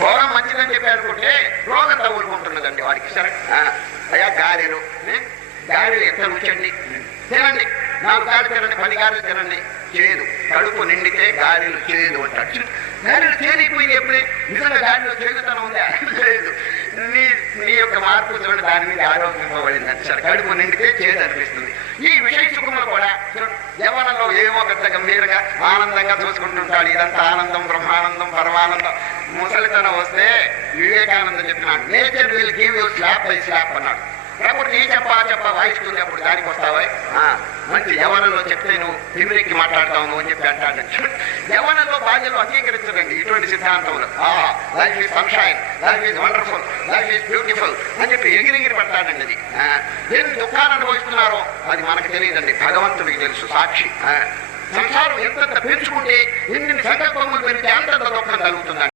ఘోరం మంచిదని చెప్పి అనుకుంటే రోగం తగులుకుంటున్నదండి వాడికి. సరే? అయ్యా గారెలు గారెలు ఎంత రుచండి తినండి. నాలుగు గారెలు తినండి పది గారెలు తినండి. చేదు. కడుపు నిండితే గారెలు చేదు అంటాడు చూ, గారెలు చేదిపోయింది ఎప్పుడే? నిజంగా గారెలు చేదుతనం ఉందా? లేదు. నీ నీ యొక్క మార్పు చూడండి దాని మీద ఆరోపింపబడింది అంటే సరే కడుపు నిండితే చేదు అనిపిస్తుంది. ఈ విషయం యవనంలో ఏమో పెద్ద గంభీరంగా ఆనందంగా చూసుకుంటుంటాడు. ఇదంతా ఆనందం బ్రహ్మానందం పరమానందం. ముసలితనం వస్తే వివేకానంద చెప్పినాడు. Nature will give you slap by slap అన్నాడు. కాబట్టి నీ చెప్పా చెప్పా వాయిస్తుంది అప్పుడు దానికి వస్తావా? మంచి యవనంలో చెప్తే నువ్వు తిమిరికి మాట్లాడతావు అని చెప్పి అంటాడు. యవనంలో బాధ్యతలు అంగీకరించదండి ఇటువంటి సిద్ధాంతములు life is sunshine life is wonderful life is beautiful అని చెప్పి ఎగిరిగిరి పడతాడండి అది. ఎన్ని దుఃఖాలు అనుభవిస్తున్నారో అది మనకు తెలియదండి. భగవంతుడికి తెలుసు సాక్షి. సంసారం ఎంతెంత పెంచుకుంటే ఎన్ని సంకల్పములు పెరిగితే అంతంత దుఃఖం కలుగుతుందండి.